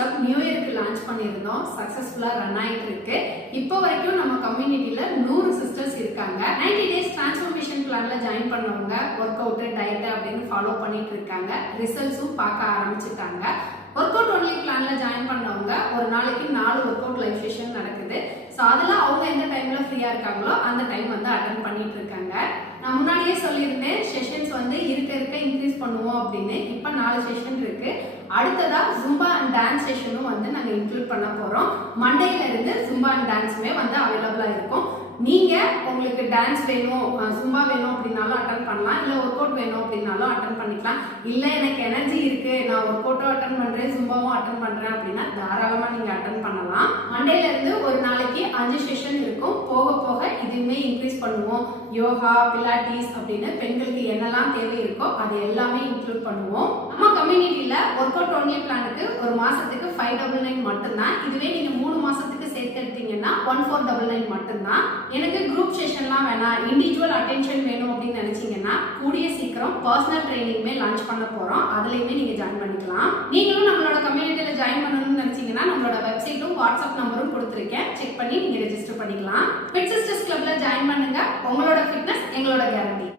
Club new இயருக்கு launch பண்ணியிருந்தோம். சக்சஸ்ஃபுல்லா ரன் ஆயிட்டு இருக்கு. இப்போ வரைக்கும் நம்ம கம்யூனிட்டில 100 சிஸ்டர்ஸ் இருக்காங்க. 90 டேஸ் டிரான்ஸ்ஃபர்மேஷன் பிளான்ல ஜாயின் பண்ணவங்க ஒர்க் அவுட் டயட் அப்படின்னு ஃபாலோ பண்ணிட்டு இருக்காங்க. ரிசல்ட்ஸும் பார்க்க ஆரம்பிச்சுட்டாங்க. ஒர்க் அவுட் ஒன்லி பிளான்ல ஜாயின் பண்ணவங்க ஒரு நாளைக்கு 4 ஒர்க் அவுட் லைவ் செஷன் நடக்குது. ஸோ அதில் அவங்க எந்த டைம்ல ஃப்ரீயா இருக்காங்களோ அந்த டைம் வந்து அட்டன் பண்ணிட்டு இருக்காங்க. நான் முன்னாடியே சொல்லியிருந்தேன் செஷன்ஸ் வந்து இருக்க இன்க்ரீஸ் பண்ணுவோம் அப்படின்னு. இப்போ 4 செஷன் இருக்கு. அடுத்ததா ஜும்பா அண்ட் டான்ஸ் செஷனும் வந்து நாங்கள் இன்க்ளூட் பண்ண போறோம். மண்டேல இருந்து ஜும்பா அண்ட் டான்ஸுமே வந்து அவைலபிளா இருக்கும். நீங்க உங்களுக்கு டான்ஸ் வேணும், ஜும்பா வேணும் அப்படின்னாலும் அட்டன் பண்ணலாம். இல்ல ஒர்க் அவுட் வேணும் அப்படின்னாலும் அட்டன் பண்ணிக்கலாம். இல்ல எனக்கு எனர்ஜி இருக்கு, நான் ஒர்க் அவுட்டும் அட்டன் பண்றேன், ஜும்பாவும் அட்டன் பண்றேன் அப்படின்னா தாராளமா நீங்க அட்டன் பண்ணலாம். மண்டேல இருந்து ஒரு நாளைக்கு 5 செஷன் இருக்கும். போக போக இதுவுமே இன்க்ரீஸ் பண்ணுவோம். யோகா, பிலாட்டிஸ் அப்படின்னு பெண்களுக்கு என்னெல்லாம் தேவை இருக்கோ அது எல்லாமே இன்க்ளூட் பண்ணுவோம். நம்ம கம்யூனிட்டியில ஒர்க் அவுட் ஒன்லி பிளானுக்கு ஒரு மாசத்துக்கு 599 மட்டும்தான். இதுவே நீங்க 3 மாசத்துக்கு சேர்த்து எடுத்தீங்கன்னா 1499 மட்டும்தான். எனக்கு குரூப் செஷன்லாம் வேணாம், இண்டிவிஜுவல் அட்டென்ஷன் வேணும் அப்படின்னு நினைச்சீங்கன்னா கூடிய சீக்கிரம் பர்சனல் ட்ரைனிங்மே லான்ச் பண்ண போறோம். அதுலயுமே நீங்க ஜாயின் பண்ணிக்கலாம். நீங்களும் நம்மளோட கம்யூனிட்டியில ஜாயின் பண்ணணும்னு நினைச்சீங்கன்னா நம்மளோட வெப்சைட்டும் வாட்ஸ்அப் நம்பரும் கொடுத்துருக்கேன். செக் பண்ணி நீங்க ரெஜிஸ்டர் பண்ணிக்கலாம். ஃபிட் சிஸ்டர்ஸ் கிளப்ல ஜாயின் பண்ணுங்க. உங்களோட ஃபிட்னஸ் எங்களோட கேரண்டி.